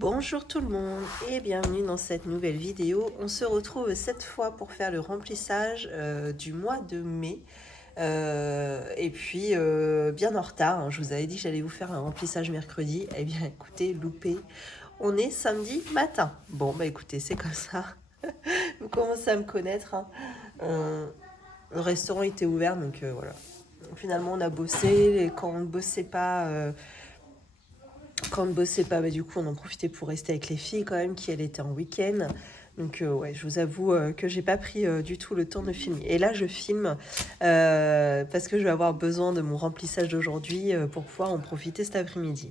Bonjour tout le monde et bienvenue dans cette nouvelle vidéo. On se retrouve cette fois pour faire le remplissage du mois de mai. Et puis bien en retard, hein. Je vous avais dit que j'allais vous faire un remplissage mercredi. Eh bien écoutez, loupé. On est samedi matin. Bon bah écoutez, c'est comme ça. Vous commencez à me connaître, hein. Euh, le restaurant était ouvert donc voilà. Finalement on a bossé et quand on ne bossait pas, bah, du coup, on en profitait pour rester avec les filles quand même, qui elles étaient en week-end. Donc ouais, je vous avoue que j'ai pas pris du tout le temps de filmer. Et là, je filme parce que je vais avoir besoin de mon remplissage d'aujourd'hui pour pouvoir en profiter cet après-midi.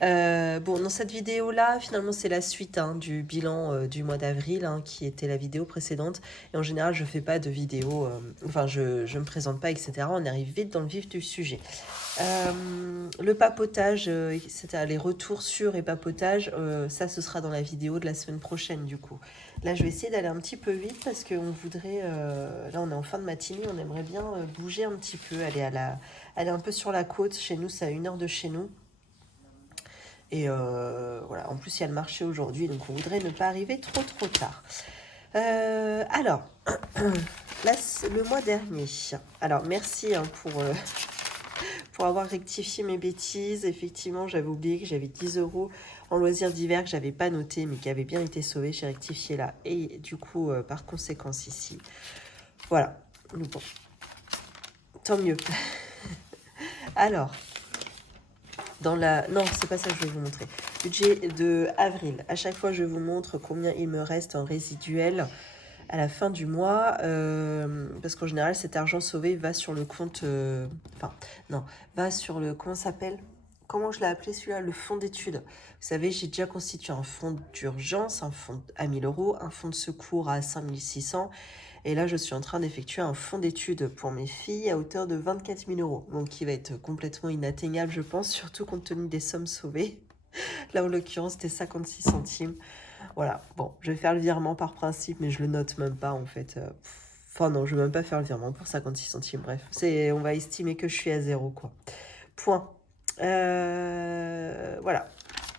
Bon, dans cette vidéo-là, finalement, c'est la suite du bilan du mois d'avril, qui était la vidéo précédente. Et en général, je fais pas de vidéo, enfin, je me présente pas, etc. On arrive vite dans le vif du sujet. Le papotage, c'est-à-dire les retours sur et papotage, ça, ce sera dans la vidéo de la semaine prochaine, du coup. Là, je vais essayer d'aller un petit peu vite parce qu'on voudrait, là, on est en fin de matinée, on aimerait bien bouger un petit peu, aller un peu sur la côte. Chez nous, c'est à 1 heure de chez nous. Et voilà, en plus il y a le marché aujourd'hui, donc on voudrait ne pas arriver trop tard. Alors, là, le mois dernier, alors merci pour avoir rectifié mes bêtises. Effectivement, j'avais oublié que j'avais 10 euros en loisirs d'hiver que j'avais pas noté, mais qui avait bien été sauvé. J'ai rectifié là, et du coup, par conséquence ici. Voilà, bon, tant mieux. Alors, non, c'est pas ça que je vais vous montrer. Budget de avril. À chaque fois, je vous montre combien il me reste en résiduel à la fin du mois. Parce qu'en général, cet argent sauvé va sur le compte... Enfin, non, va sur le... Comment ça s'appelle? Comment je l'ai appelé celui-là? Le fonds d'études. Vous savez, j'ai déjà constitué un fonds d'urgence, un fonds à 1 000 euros, un fonds de secours à 5 600. Et là, je suis en train d'effectuer un fonds d'études pour mes filles à hauteur de 24 000 euros. Donc, qui va être complètement inatteignable, je pense, surtout compte tenu des sommes sauvées. Là, en l'occurrence, c'était 56 centimes. Voilà. Bon, je vais faire le virement par principe, mais je le note même pas, en fait. Enfin, non, je vais même pas faire le virement pour 56 centimes. Bref, on va estimer que je suis à zéro, quoi. Point. Voilà.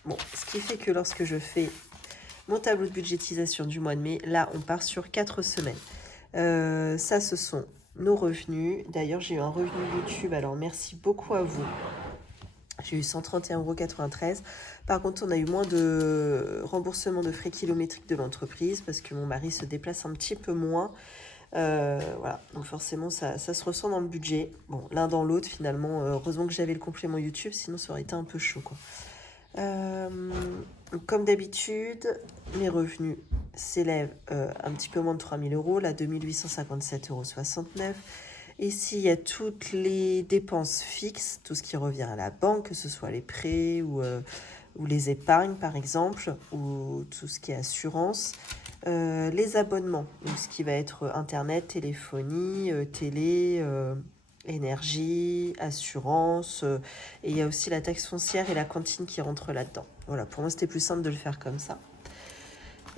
Bon, ce qui fait que lorsque je fais mon tableau de budgétisation du mois de mai, là, on part sur 4 semaines. Ça, ce sont nos revenus. D'ailleurs, j'ai eu un revenu YouTube, alors merci beaucoup à vous. J'ai eu 131,93 €. Par contre, on a eu moins de remboursement de frais kilométriques de l'entreprise parce que mon mari se déplace un petit peu moins. Voilà, donc forcément, ça se ressent dans le budget. Bon, l'un dans l'autre, finalement. Heureusement que j'avais le complément YouTube, sinon ça aurait été un peu chaud, quoi. Comme d'habitude, mes revenus s'élèvent un petit peu moins de 3 000 euros, là 2 857,69 €. Ici, il y a toutes les dépenses fixes, tout ce qui revient à la banque, que ce soit les prêts ou les épargnes par exemple, ou tout ce qui est assurance. Les abonnements, donc ce qui va être internet, téléphonie, télé, énergie, assurance, et il y a aussi la taxe foncière et la cantine qui rentrent là-dedans. Voilà, pour moi c'était plus simple de le faire comme ça.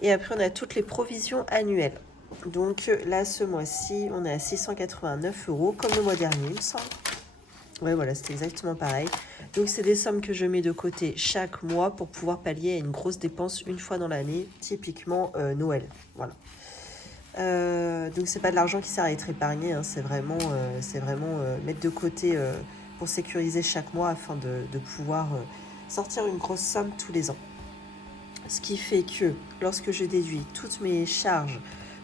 Et après on a toutes les provisions annuelles. Donc là ce mois-ci on est à 689 € comme le mois dernier il me semble. Ouais, voilà, c'est exactement pareil. Donc c'est des sommes que je mets de côté chaque mois pour pouvoir pallier à une grosse dépense une fois dans l'année, typiquement Noël. Voilà. Donc c'est pas de l'argent qui sert à être épargné, hein, c'est vraiment mettre de côté pour sécuriser chaque mois afin de pouvoir sortir une grosse somme tous les ans. Ce qui fait que lorsque je déduis toutes mes charges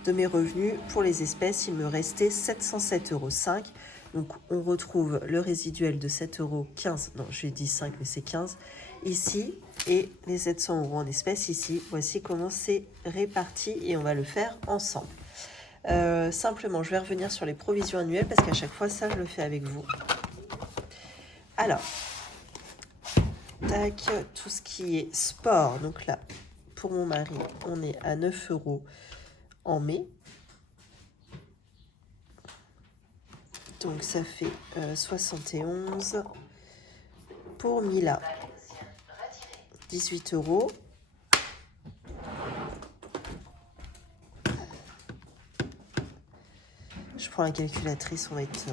de mes revenus, pour les espèces, il me restait 707,05 €. Donc on retrouve le résiduel de 7,15 €. Non, j'ai dit 5, mais c'est 15 ici. Et les 700 € en espèces ici. Voici comment c'est réparti et on va le faire ensemble. Simplement, je vais revenir sur les provisions annuelles parce qu'à chaque fois, ça, je le fais avec vous. Alors, tac, tout ce qui est sport. Donc là, pour mon mari, on est à 9 € en mai. Donc ça fait 71. Pour Mila, 18 €. Je prends la calculatrice, on va être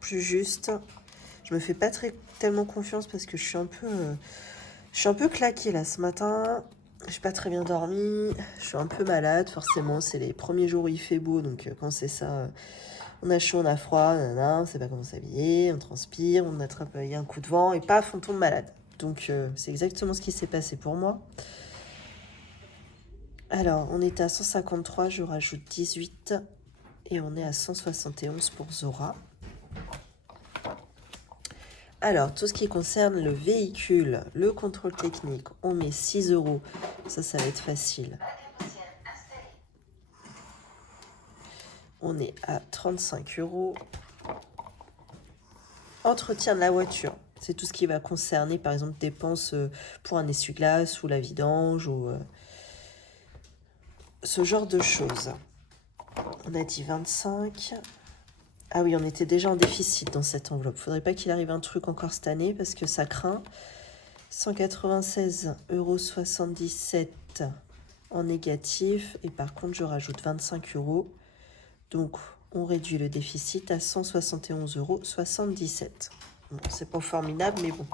plus juste. Je me fais pas tellement confiance parce que je Je suis un peu claquée là ce matin. J'ai pas très bien dormi. Je suis un peu malade, forcément. C'est les premiers jours où il fait beau. Donc quand c'est ça, on a chaud, on a froid, nanana, on sait pas comment s'habiller, on transpire, on attrape il y a un coup de vent et paf, on tombe malade. Donc c'est exactement ce qui s'est passé pour moi. Alors, on était à 153, je rajoute 18 et on est à 171 pour Zora. Alors, tout ce qui concerne le véhicule, le contrôle technique, on met 6 euros. Ça va être facile. On est à 35 euros. Entretien de la voiture, c'est tout ce qui va concerner, par exemple, dépenses pour un essuie-glace ou la vidange ou ce genre de choses. On a dit 25. Ah oui, on était déjà en déficit dans cette enveloppe. Faudrait pas qu'il arrive un truc encore cette année parce que ça craint. 196,77 € en négatif. Et par contre, je rajoute 25 €. Donc, on réduit le déficit à 171,77 €. Bon, c'est pas formidable, mais bon,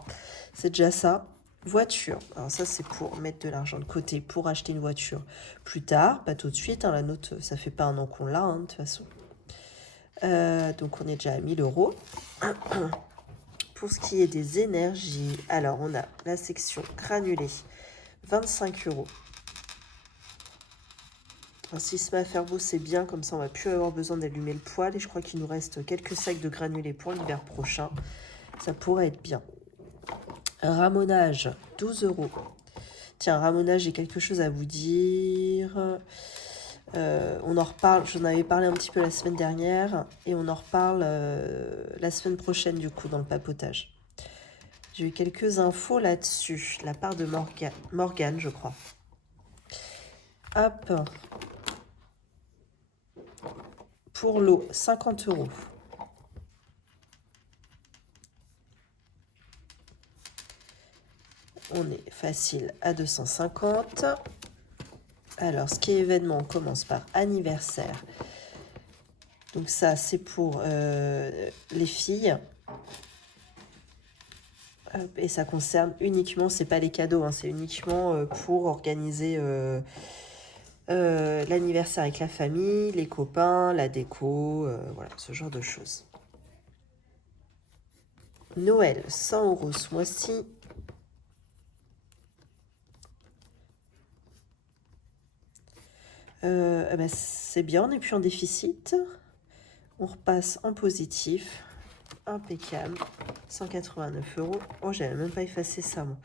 c'est déjà ça. Voiture. Alors ça, c'est pour mettre de l'argent de côté pour acheter une voiture plus tard. Pas tout de suite. Hein, la note, ça fait pas un an qu'on l'a, hein, de toute façon. Donc, on est déjà à 1000 €. Pour ce qui est des énergies, alors on a la section granulée, 25 €. Alors, si se met à faire beau, c'est bien, comme ça on va plus avoir besoin d'allumer le poêle. Et je crois qu'il nous reste quelques sacs de granulés pour l'hiver prochain. Ça pourrait être bien. Ramonage, 12 €. Tiens, ramonage, j'ai quelque chose à vous dire. On en reparle, j'en avais parlé un petit peu la semaine dernière. Et on en reparle la semaine prochaine, du coup, dans le papotage. J'ai eu quelques infos là-dessus, de la part de Morgane, je crois. Hop. Pour l'eau, 50 €. On est facile à 250. Alors, ce qui est événement, on commence par anniversaire. Donc ça, c'est pour les filles. Et ça concerne uniquement, c'est pas les cadeaux, hein, c'est uniquement pour organiser l'anniversaire avec la famille, les copains, la déco, voilà, ce genre de choses. Noël, 100 € ce mois-ci. Ben c'est bien, on n'est plus en déficit. On repasse en positif. Impeccable. 189 €. Oh, j'avais même pas effacé ça, moi.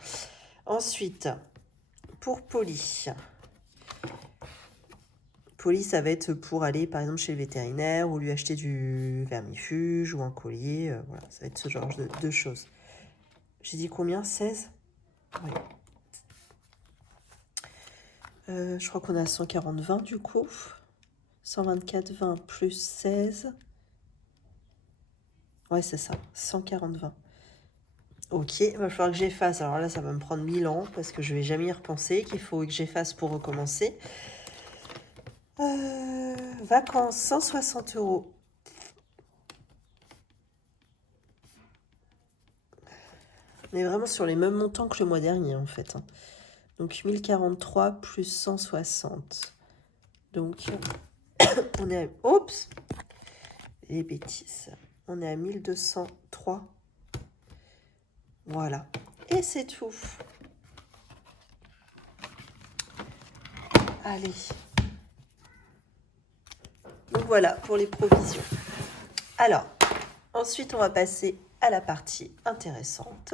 Ensuite, pour Polly. Polly, ça va être pour aller, par exemple, chez le vétérinaire ou lui acheter du vermifuge ou un collier. Voilà, ça va être ce genre de choses. J'ai dit combien? 16? Oui. Je crois qu'on a 140,20 du coup. 124,20 plus 16. Ouais, c'est ça. 140,20. Ok, il va falloir que j'efface. Alors là, ça va me prendre 1000 ans parce que je vais jamais y repenser, qu'il faut que j'efface pour recommencer. Vacances, 160 €. On est vraiment sur les mêmes montants que le mois dernier, en fait. Hein. Donc, 1043 plus 160. Donc, on est à... Oups! Les bêtises. On est à 1203. Voilà. Et c'est tout. Allez. Donc voilà pour les provisions. Alors, ensuite, on va passer à la partie intéressante.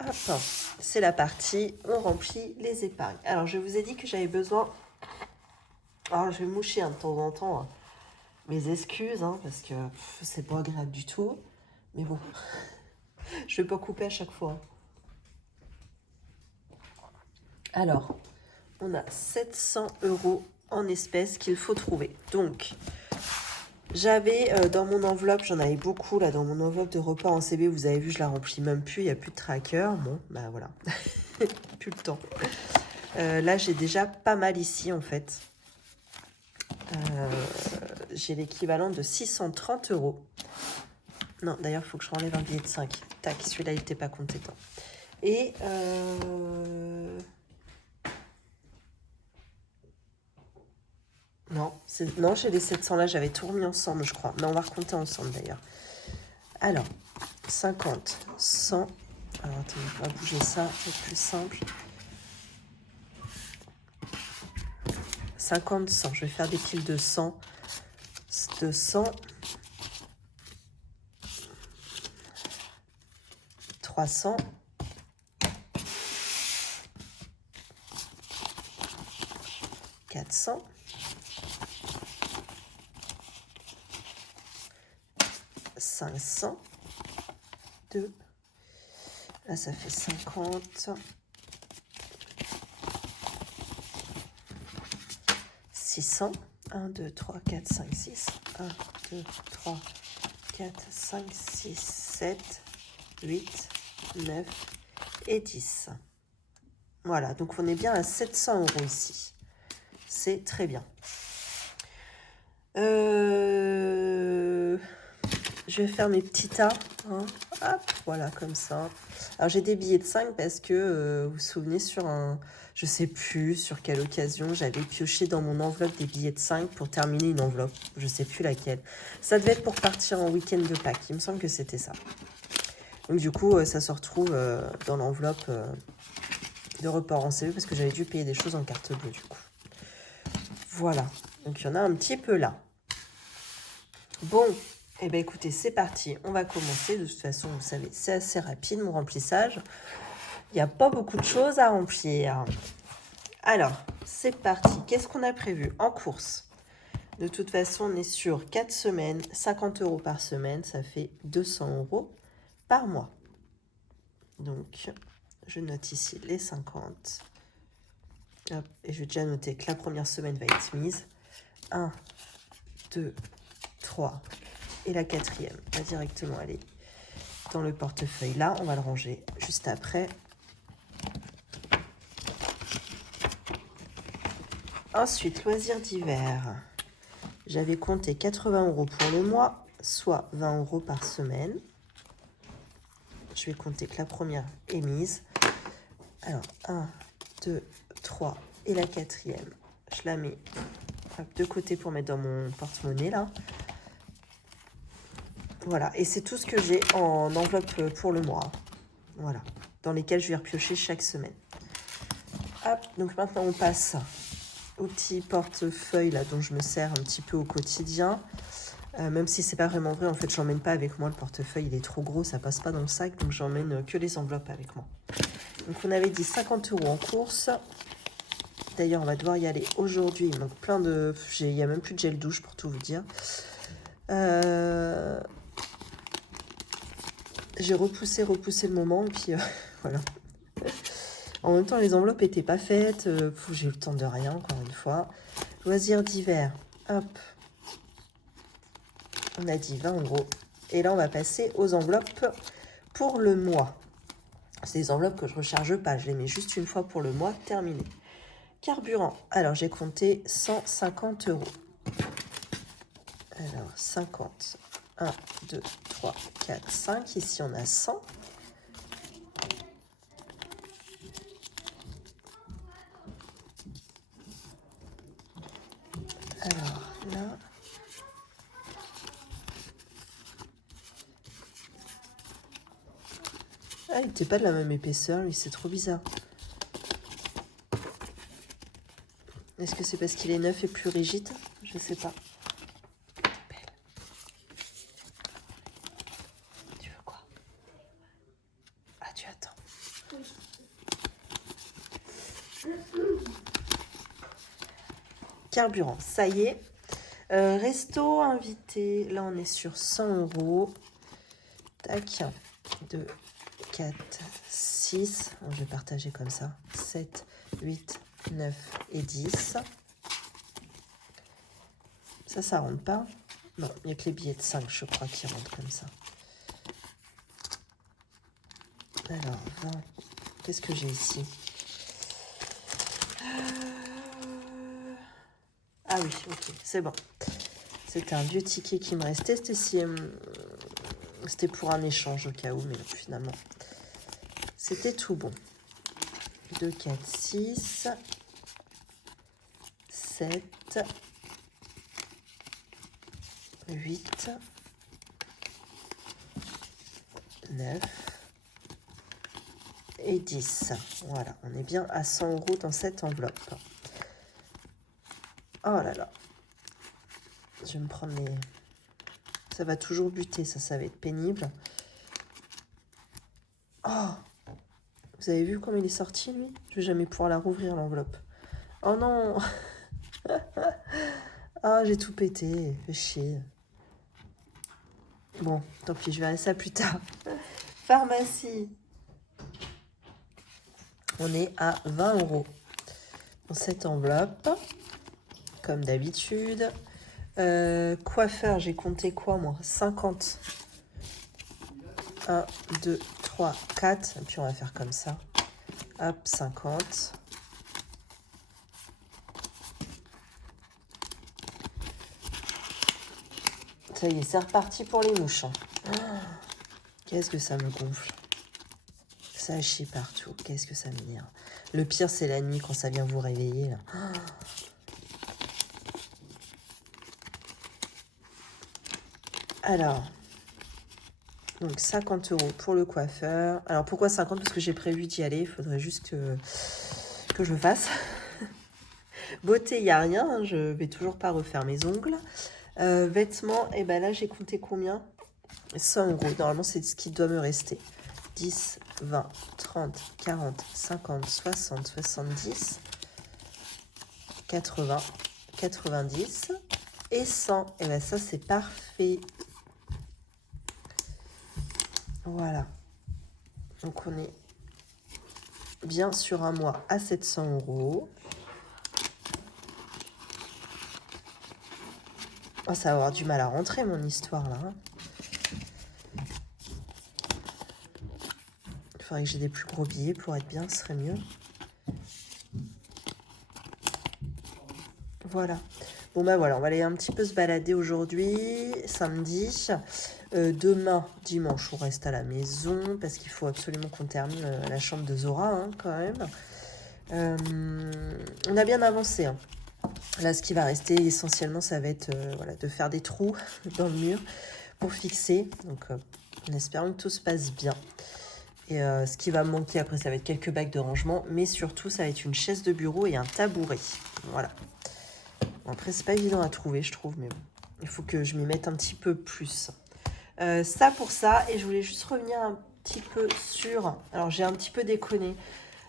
Hop, c'est la partie on remplit les épargnes. Alors, je vous ai dit que j'avais besoin... Alors, je vais moucher de temps en temps. Hein. Mes excuses, hein, parce que c'est pas agréable du tout. Mais bon, je vais pas couper à chaque fois. Alors, on a 700 € en espèces qu'il faut trouver. Donc, j'avais dans mon enveloppe, j'en avais beaucoup là, dans mon enveloppe de repas en CB, vous avez vu, je la remplis même plus, il n'y a plus de tracker. Bon, bah voilà, plus le temps. Là, j'ai déjà pas mal ici en fait. J'ai l'équivalent de 630 €. Non, d'ailleurs, il faut que je renlève un billet de 5. Tac, celui-là, il n'était pas compté dedans. Et non, j'ai les 700 là, j'avais tout remis ensemble, je crois. Mais on va recompter ensemble d'ailleurs. Alors, 50, 100. Alors, attends, on va bouger ça, c'est plus simple. 50, 100. Je vais faire des piles de 100. 200. 300. 400. 500. 2. Là, ça fait 50. 600. 1, 2, 3, 4, 5, 6. 1, 2, 3, 4, 5, 6, 7, 8, 9 et 10. Voilà, donc on est bien à 700 € ici. C'est très bien. Je vais faire mes petits tas. Hein. Hop, voilà, comme ça. Alors, j'ai des billets de 5 parce que, vous vous souvenez, sur un... Je sais plus sur quelle occasion, j'avais pioché dans mon enveloppe des billets de 5 pour terminer une enveloppe. Je sais plus laquelle. Ça devait être pour partir en week-end de Pâques. Il me semble que c'était ça. Donc, du coup, ça se retrouve dans l'enveloppe de report en CE parce que j'avais dû payer des choses en carte bleue, du coup. Voilà. Donc, il y en a un petit peu là. Bon, eh bien écoutez, c'est parti. On va commencer. De toute façon, vous savez, c'est assez rapide, mon remplissage. Il n'y a pas beaucoup de choses à remplir. Alors, c'est parti. Qu'est-ce qu'on a prévu en course? De toute façon, on est sur 4 semaines, 50 € par semaine. Ça fait 200 € par mois. Donc, je note ici les 50. Hop, et je vais déjà noter que la première semaine va être mise. 1, 2, 3. Et la quatrième va directement aller dans le portefeuille. Là, on va le ranger juste après. Ensuite, loisirs d'hiver. J'avais compté 80 € pour le mois, soit 20 € par semaine. Je vais compter que la première est mise. Alors, 1, 2, 3 et la quatrième. Je la mets de côté pour mettre dans mon porte-monnaie là. Voilà, et c'est tout ce que j'ai en enveloppe pour le mois. Voilà, dans lesquels je vais repiocher chaque semaine. Hop, donc maintenant on passe au petit portefeuille là dont je me sers un petit peu au quotidien. Même si c'est pas vraiment vrai, en fait, j'emmène pas avec moi le portefeuille, il est trop gros, ça passe pas dans le sac, donc j'emmène que les enveloppes avec moi. Donc on avait dit 50 € en course. D'ailleurs, on va devoir y aller aujourd'hui. Il manque plein de... Il n'y a même plus de gel douche pour tout vous dire. J'ai repoussé le moment, et puis voilà. En même temps, les enveloppes n'étaient pas faites. J'ai eu le temps de rien, encore une fois. Loisirs d'hiver. Hop. On a dit 20 €. Et là, on va passer aux enveloppes pour le mois. C'est des enveloppes que je ne recharge pas. Je les mets juste une fois pour le mois. Terminé. Carburant. Alors, j'ai compté 150 €. Alors, 50. 1, 2, 3, 4, 5. Ici, on a 100. Alors, là... Ah, il n'était pas de la même épaisseur, lui, c'est trop bizarre. Est-ce que c'est parce qu'il est neuf et plus rigide? Je sais pas. Tu veux quoi? Ah, tu attends. Carburant, ça y est. Resto invité, là on est sur 100 €. Tac, 2, 4, 6. Bon, je vais partager comme ça. 7, 8, 9 et 10. Ça rentre pas. Non, il n'y a que les billets de 5, je crois, qui rentrent comme ça. Alors, 20. Qu'est-ce que j'ai ici? Ah oui, ok, c'est bon. C'était un vieux ticket qui me restait. C'était pour un échange au cas où, mais non, finalement, C'était tout bon. 2, 4, 6, 7, 8, 9 et 10. Voilà, on est bien à 100 € dans cette enveloppe. Oh là là. Je vais me prendre les... Ça va toujours buter, ça va être pénible. Oh! Vous avez vu comment il est sorti, lui? Je vais jamais pouvoir la rouvrir, l'enveloppe. Oh non! Ah, j'ai tout pété. Fait chier. Bon, tant pis, je verrai ça plus tard. Pharmacie. On est à 20 € dans cette enveloppe, comme d'habitude. Coiffeur, j'ai compté quoi, moi? 50. 1, 2, 3, 4. Et puis, on va faire comme ça. Hop, 50. Ça y est, c'est reparti pour les mouches. Oh, qu'est-ce que ça me gonfle. Ça chie partout. Qu'est-ce que ça m'énerve. Le pire, c'est la nuit quand ça vient vous réveiller. Là. Oh. Alors, donc 50 € pour le coiffeur. Alors, pourquoi 50? Parce que j'ai prévu d'y aller. Il faudrait juste que je le fasse. Beauté, il n'y a rien. Hein, je vais toujours pas refaire mes ongles. Vêtements, et ben là, j'ai compté combien? 100 €. Normalement, c'est ce qui doit me rester. 10, 20, 30, 40, 50, 60, 70, 80, 90 et 100. Et bien ça, c'est parfait. Voilà. Donc, on est bien sur un mois à 700 €. Oh, ça va avoir du mal à rentrer, mon histoire, là. Hein. Il faudrait que j'ai des plus gros billets pour être bien, ce serait mieux. Voilà. Bon, bah voilà, on va aller un petit peu se balader aujourd'hui, samedi. Demain, dimanche, on reste à la maison parce qu'il faut absolument qu'on termine la chambre de Zora, hein, quand même. On a bien avancé. Hein. Là, ce qui va rester essentiellement, ça va être voilà, de faire des trous dans le mur pour fixer. Donc, en espérant que tout se passe bien. Et ce qui va me manquer après, ça va être quelques bacs de rangement, mais surtout, ça va être une chaise de bureau et un tabouret. Voilà. Bon, après, c'est pas évident à trouver, je trouve, mais bon, il faut que je m'y mette un petit peu plus. Ça pour ça, et je voulais juste revenir un petit peu sur... Alors, j'ai un petit peu déconné.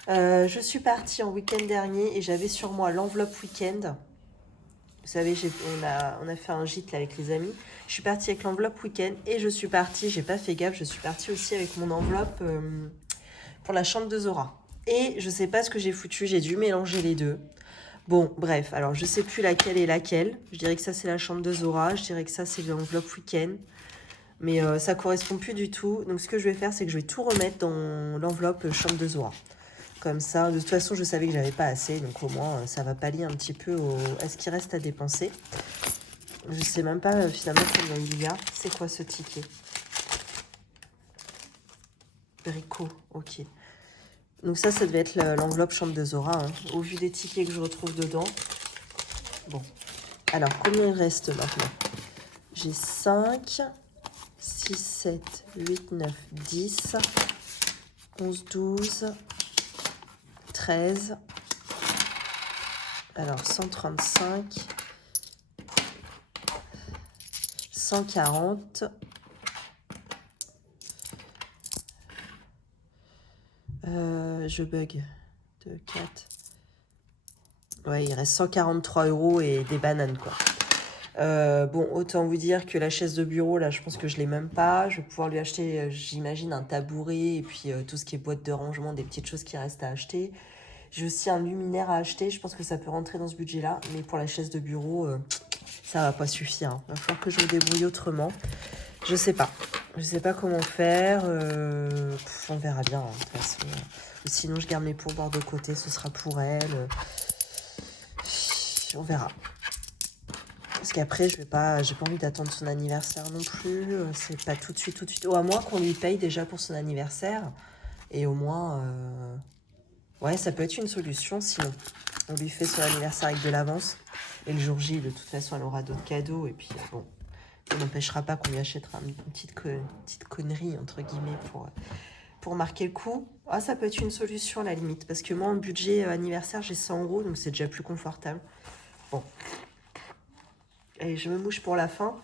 Je suis partie en week-end dernier et j'avais sur moi l'enveloppe week-end. Vous savez, on a fait un gîte là, avec les amis. Je suis partie avec l'enveloppe week-end et je suis partie, j'ai pas fait gaffe, je suis partie aussi avec mon enveloppe pour la chambre de Zora. Et je sais pas ce que j'ai foutu, j'ai dû mélanger les deux. Bon, bref, alors je sais plus laquelle est laquelle. Je dirais que ça c'est la chambre de Zora, je dirais que ça c'est l'enveloppe week-end. Mais ça correspond plus du tout. Donc ce que je vais faire, c'est que je vais tout remettre dans l'enveloppe chambre de Zora. Comme ça, de toute façon, je savais que j'avais pas assez, donc au moins, ça va pallier un petit peu à ce qui reste à dépenser. Je sais même pas finalement combien il y a. C'est quoi ce ticket? Brico, ok. Donc ça devait être l'enveloppe chambre de Zora, hein, au vu des tickets que je retrouve dedans. Bon, alors combien il reste maintenant? J'ai 5, 6, 7, 8, 9, 10, 11, 12... 13, alors 135, 140, je bug, 2, 4, ouais, il reste 143 € et des bananes, quoi. Bon, autant vous dire que la chaise de bureau, là, je pense que je l'ai même pas. Je vais pouvoir lui acheter, j'imagine, un tabouret et puis tout ce qui est boîte de rangement, des petites choses qui restent à acheter. J'ai aussi un luminaire à acheter. Je pense que ça peut rentrer dans ce budget-là. Mais pour la chaise de bureau, ça va pas suffire. Hein. Il va falloir que je me débrouille autrement. Je sais pas. Je sais pas comment faire. On verra bien, hein, de toute façon. Sinon, je garde mes pourboires de côté. Ce sera pour elle. On verra. Parce qu'après, j'ai pas envie d'attendre son anniversaire non plus. C'est pas tout de suite. Oh, à moins qu'on lui paye déjà pour son anniversaire. Et au moins, ouais, ça peut être une solution sinon. On lui fait son anniversaire avec de l'avance. Et le jour J, de toute façon, elle aura d'autres cadeaux. Et puis, bon, ça n'empêchera pas qu'on lui achètera une petite connerie, entre guillemets, pour marquer le coup. Ah, ça peut être une solution à la limite. Parce que moi, en budget anniversaire, j'ai 100 €, donc c'est déjà plus confortable. Bon. Et je me mouche pour la fin.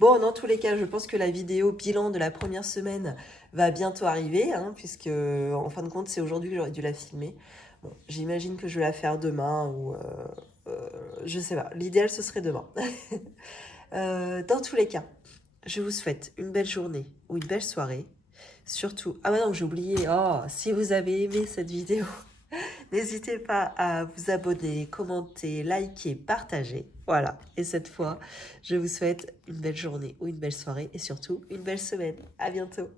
Bon, dans tous les cas, je pense que la vidéo bilan de la première semaine va bientôt arriver, hein, puisque en fin de compte, c'est aujourd'hui que j'aurais dû la filmer. Bon, j'imagine que je vais la faire demain ou je sais pas. L'idéal, ce serait demain. Dans tous les cas, je vous souhaite une belle journée ou une belle soirée. Surtout, ah bah non, j'ai oublié, oh, si vous avez aimé cette vidéo, n'hésitez pas à vous abonner, commenter, liker, partager. Voilà. Et cette fois, je vous souhaite une belle journée ou une belle soirée et surtout une belle semaine. À bientôt.